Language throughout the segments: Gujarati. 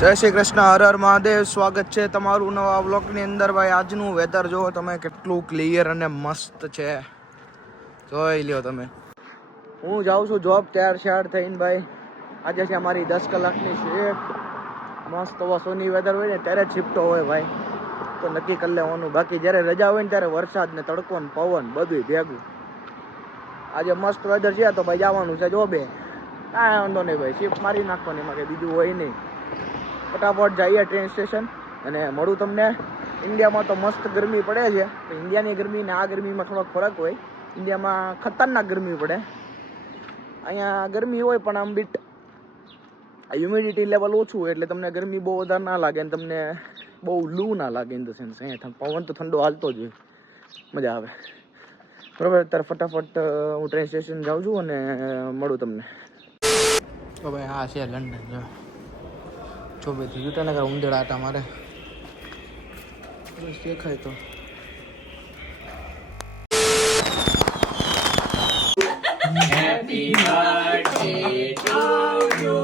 જય શ્રી કૃષ્ણ, હર હર મહાદેવ. સ્વાગત છે તમારું નવા વ્લોગની અંદર. ભાઈ આજનું વેધર જુઓ તમે, કેટલું ક્લિયર અને મસ્ત છે, જોઈ લ્યો તમે. હું જાઉં છું જોબ તૈયાર શિયાર થઈને. ભાઈ આજે છે અમારી 10 કલાકની શિફ્ટ. મસ્ત સોની વેધર હોય ને ત્યારે જ શિફ્ટો હોય ભાઈ, તો નક્કી કરી લેવાનું. બાકી જ્યારે રજા હોય ને ત્યારે વરસાદ ને તડકો ને પવન બધું ભેગું. આજે મસ્ત વેધર છે તો ભાઈ જવાનું છે જોબે. કાંઈ વાંધો નહીં ભાઈ, શિફ્ટ મારી નાખવાની, એમાં કંઈ બીજું હોય નહીં. ફટાફટ જઈએ ટ્રેન સ્ટેશન અને મળું તમને. ઇન્ડિયામાં તો મસ્ત ગરમી પડે છે, તો ઇન્ડિયાની ગરમી ને આ ગરમીમાં થોડોક ફરક હોય. ઇન્ડિયામાં ખતરનાક ગરમી પડે, અહીંયા ગરમી હોય પણ આમ બીટ હ્યુમિડિટી લેવલ ઓછું હોય એટલે તમને ગરમી બહુ વધારે ના લાગે ને તમને બહુ લૂ ના લાગે. ઇન ધ સેન્સ અહીંયા પવન તો ઠંડો હાલતો જ હોય, મજા આવે. બરાબર, અત્યારે ફટાફટ હું ટ્રેન સ્ટેશન જાઉં છું અને મળું તમને. તો ભાઈ હા છે લંડન જો ભાઈ યુટાનગર ઉંદેડા આટા મારે દેખાય તો. Happy birthday to you.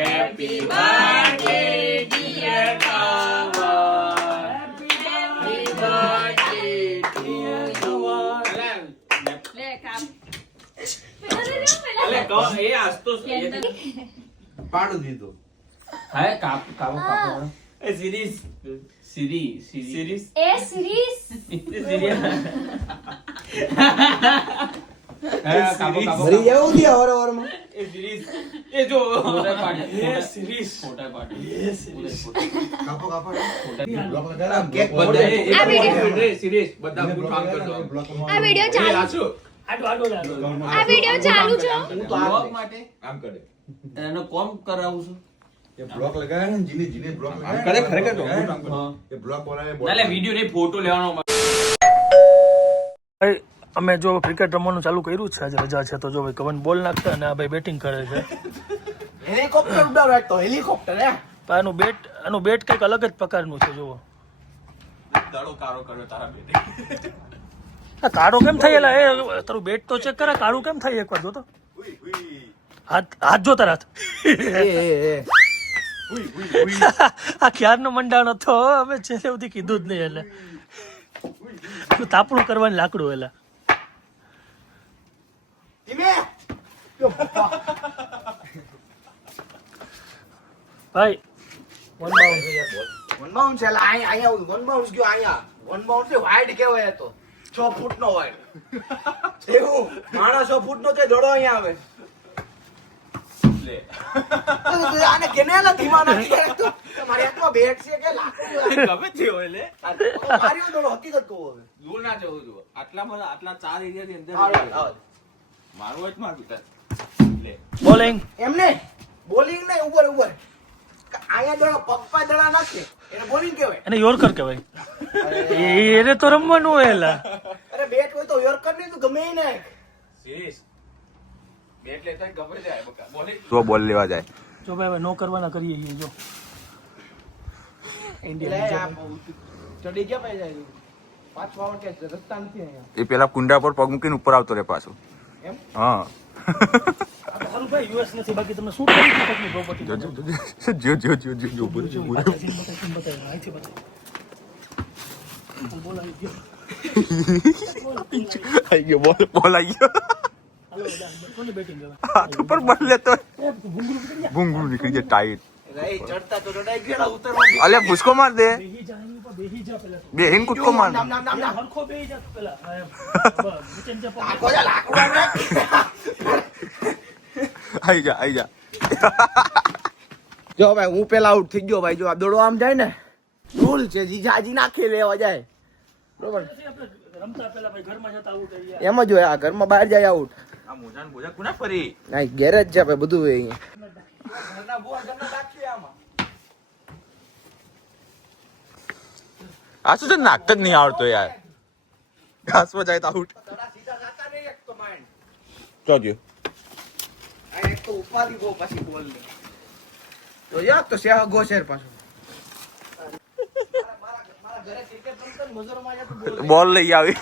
Happy birthday, dear Kawan. Happy birthday to you. અલે કહો એ આજ તો પાડું દીધું. હે કાપો એ સિરીઝ એ સિરીઝ મરી જવું દે હવારમાં. એ સિરીઝ એ જો એ સિરીઝ ફોટા પાડી એ સિરીઝ કાપો આ સિરીઝ બધા ફૂલ કામ કરજો. વિડિયો ચાલુ છે. હું તો બ્લોગ માટે આમ કરે. એનો કોમ કરાવું છું. એ બ્લોક લગાવે ને જીને બ્લોક લગાવે. કરે ખરેખર તો એ બ્લોક બનાવે. નાલે વિડિયો ને ફોટો લેવાનો. અમે જો ક્રિકેટ રમવાનું ચાલુ કર્યું છે, આજે રજા છે તો જો ભાઈ કવન બોલ નાખતા અને આ ભાઈ બેટિંગ કરે છે. હેલિકોપ્ટર ઉડાડવા તો હેલિકોપ્ટર હે. આનું બેટ કંઈક અલગ જ પ્રકારનું છે. જુઓ દડો કારો કર્યો તારા બેટે. આ કાળો કેમ થયેલા? એ તારું બેટ તો ચેક કરે, કાળું કેમ થાય એકવાર જો તો. હાથ જો તારા આ ક્યારનો મંડાણો તો અમે છેલ્લે સુધી કીધું જ નહીં. એટલે તાપણું કરવાનું લાકડું એલા ભાઈ વન બાઉન્સ છે અહીંયા વન બાઉન્સ ગયો. અહીંયા વન બાઉન્સ છે વાઇડ કહેવાય, તો 6 ફૂટનો વાઇડ એવું માણસ 6 ફૂટનો છે દડો અહીંયા આવે લે. આને કેને ના ધીમા નાખી તો મારી હાથમાં બેટ છે કે લાકડું ગમે છે હોય લે મારી દડો હકીકત કહું હવે દૂર ના જવું જો. આટલા 4 એરિયા ની અંદર મારું જ માર દીકરા લે બોલિંગ એમને બોલિંગ નહીં, ઉપર અહીંયા દડો પપ્પા દડા નાખે એને બોલિંગ કહેવાય. એને યોર્કર કહેવાય. એને તો રમવાનું હોય એલા. અરે બેટ હોય તો યોર્કર નહીં તો ગમે ને સીરીઝ બેટ લેતા ગમે જાય બકા બોલે તો બોલ લેવા જાય. જો ભાઈ હવે નો કરવાના કરીએ છીએ. જો ચડી ગયા ભાઈ જાય પાછો આવડ કે રસ્તા નથી અહીંયા. એ પેલા કુંડા પર પગ મૂકીને ઉપર આવતો રે પાછો. એમ? હા. સારું ભાઈ યુએસ નથી, બાકી તમને શું કરી દીધું પ્રોપર્ટી જો બોલ બોલ આવી ગયો. આઈ ગયો બોલ આઈ ગયો. કોની બેટિંગ હવે? હાથ ઉપર બોલ લેતો ભૂંગળું નીકળી જાય ટાઈટ. ચડતા તો ચડાઈ ગયા ઉતરવા અલે ભૂસકો માર દે. બેહી જા પેલા. બેહીન કૂદકો માર. હરખો બેહી જા પેલા. નીચે નીચે પગ. આખો જા લાકડું આઈ જા. જો ભાઈ હું પેલા આઉટ થઈ ગયો ભાઈ. જો આ દડો આમ જાય ને રૂલ છે, જીજાજી નાખી લેવા જાય બરોબર. રમતા પેલા ભાઈ ઘરમાં જતા આવું થઈ ગયા. એમ જ હોય, આ ઘરમાં બહાર જાય આઉટ. આ મોજા ને બોજા કોના ફરી ના ગેરેજ છે ભાઈ, બધું હોય અહીંયા. આ શું છે નાખતા જ નહીં આવડતો યાર. ઘાસમાં જાય તો આઉટ. તો ગયો. તો શેહ ગોશેર પાછું બોલ લઈ આવી.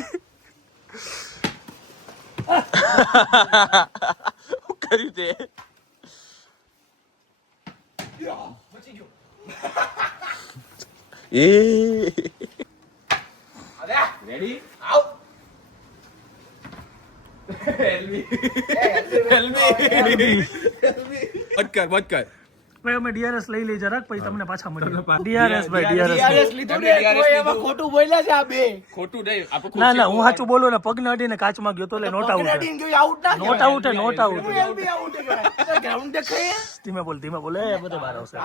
શું કર્યું તે? એ રેડી આવ બત કર ભાઈ અમે ડીઆરએસ લઈ લઈ જરાક પછી તમને પાછા મળીએ ડીઆરએસ ભાઈ ડીઆરએસ લીધું ને તો એમાં ખોટું બોલ્યા છે આ બે. ખોટું નહીં આપણે ના ના હું સાચું બોલું ને પગને અડીને કાચમાં ગયો તો એટલે નોટ આઉટ આઉટ ના not out not out ground દેખાય. ધીમે બોલ એ બધે બહાર આવશે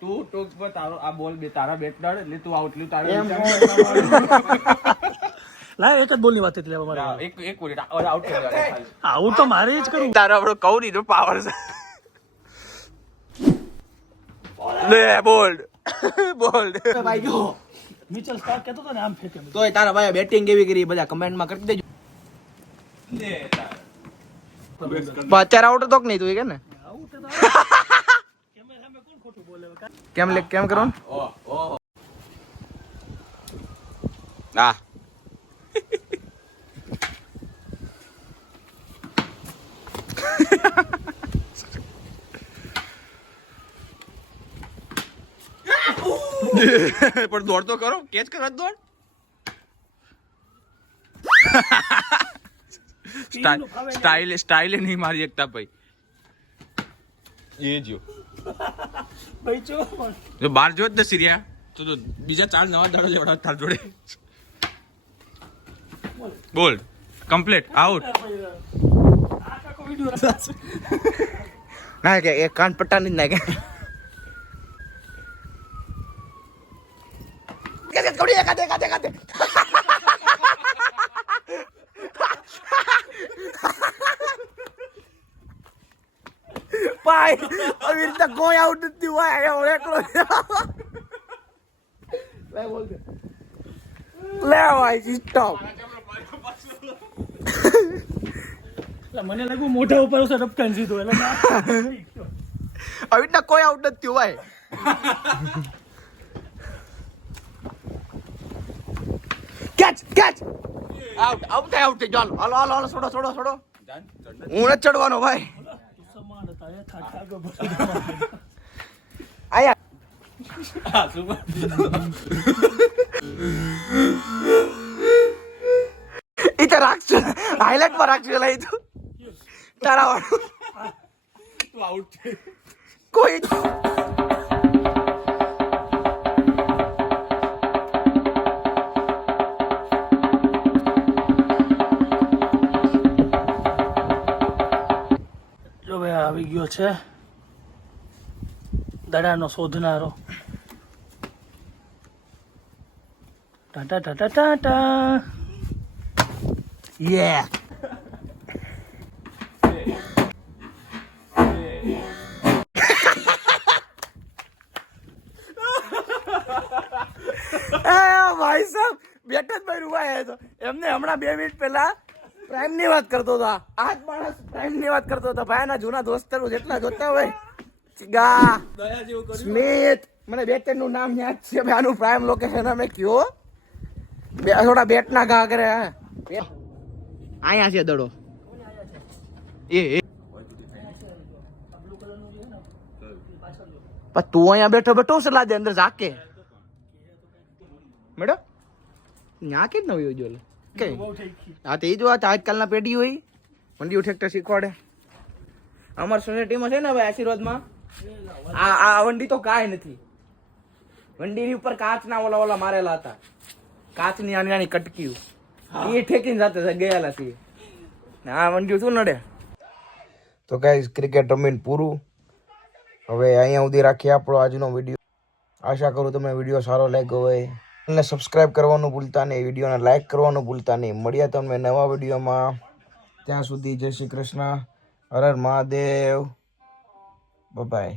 તું ટોક પર તારો આ બોલ બે તારા બેટ ડાળ એટલે તું આઉટ લ્યું તારે લાવ એક જ બોલની વાત હતી અમારે એક મિનિટ આઉટ કરી દેવાનું ખાલી. આઉટ તો મારે જ કરવું તારો આપણો કહું દીધું પાવર છે લે બોલ્ડ ભાઈ જો મિચલ સ્ટાર્ક કહેતો હતો ને આમ ફેંકે તોય તારા ભાઈ બેટિંગ કેવી કરી બધા કમેન્ટમાં કરી દેજો. લે તારે. અત્યારે આઉટ તો નહીં તું કે ને કેમેરા કોણ ખોટું બોલે કેમ કરો ને? ઓહ ઓહ હા પણ દોડ તો કરો કેચ કરવા જ દોડ સ્ટાઇલ નહીં મારી એકતા ભાઈ એ જો ભાઈ જો જો બાર જો જ ને સિરિયા તો બીજા 4 નવા દાડો લેવડા તાર જોડે બોલ કમ્પ્લીટ આઉટ આખો વિડિયો ના કે એ કાન પટ્ટા નહીં નાખે. ભાઈ આવી રીતે કોઈ આઉટ નથી હોય એકલો લે ભાઈ સ્ટોપ. મને લાગ્યું મોઢા ઉપર હશે રપકાન સીધો એટલે આવી રીતના કોઈ આઉટ નથી હોય. કેચ આઉટ થાય ચાલો હાલો છોડો હું નથી ચડવાનો ભાઈ. સમાન હતા એ થાક આગળ આયા હા સુપર ઈ તો રાખજો હાઈલાઇટ માં રાખજો લઈ તું તારા વાળું તું આઉટ છે કોઈ જો ભાઈ આવી ગયો છે દડાનો શોધનારો ટાટા ટાટા ટાટા યે ભાઈ સાહેબ બેટ જ ભાઈ રૂવાય તો એમને હમણાં 2 મિનિટ પહેલા પ્રાઇમ ની વાત કરતો હતો. આજ માણસ પ્રાઇમ ની વાત કરતો હતો. ભાઈ ના જૂના દોસ્તરો જેટલા જોતા હોય ચિગા દયા જેવું કર્યું સ્મિત મને બેટ નું નામ યાદ છે ભાઈ. આનું પ્રાઇમ લોકેશન અમે કયો થોડા બેટ ના ઘા કરે અહીંયા છે દડો એ પણ તું અહીંયા બેઠો બેઠો સલાહ દે અંદર ઝાકે મેડમ ન્યા કે જ ન હોય જો કઈ હા તો એ જ વાત આજકાલના પેઢી હોય વંડીઓ ટ્રેક્ટર શીખવાડે. અમારી સોસાયટીમાં છે ને ભાઈ આશીર્વાદમાં આ વંડી તો કાંઈ નથી. વંડીની ઉપર કાચના ઓલા મારેલા હતા. કાચની નાની નાની કટકીઓ એ ઠેકીને સાથે ગયેલા છે. આ વંડીઓ શું નડે. તો ગાઈસ ક્રિકેટ રમીને પૂરું. હવે અહીંયા સુધી રાખીએ આપણો આજનો વિડીયો. આશા કરું તમને વિડીયો સારો લાગ્યો હોય. અને સબસ્ક્રાઇબ કરવાનું ભૂલતા નહીં, વિડીયોને લાઈક કરવાનું ભૂલતા નહીં. મળ્યા તમને નવા વિડીયોમાં. ત્યાં સુધી જય શ્રી કૃષ્ણ, હર હર મહાદેવ, બાય બાય.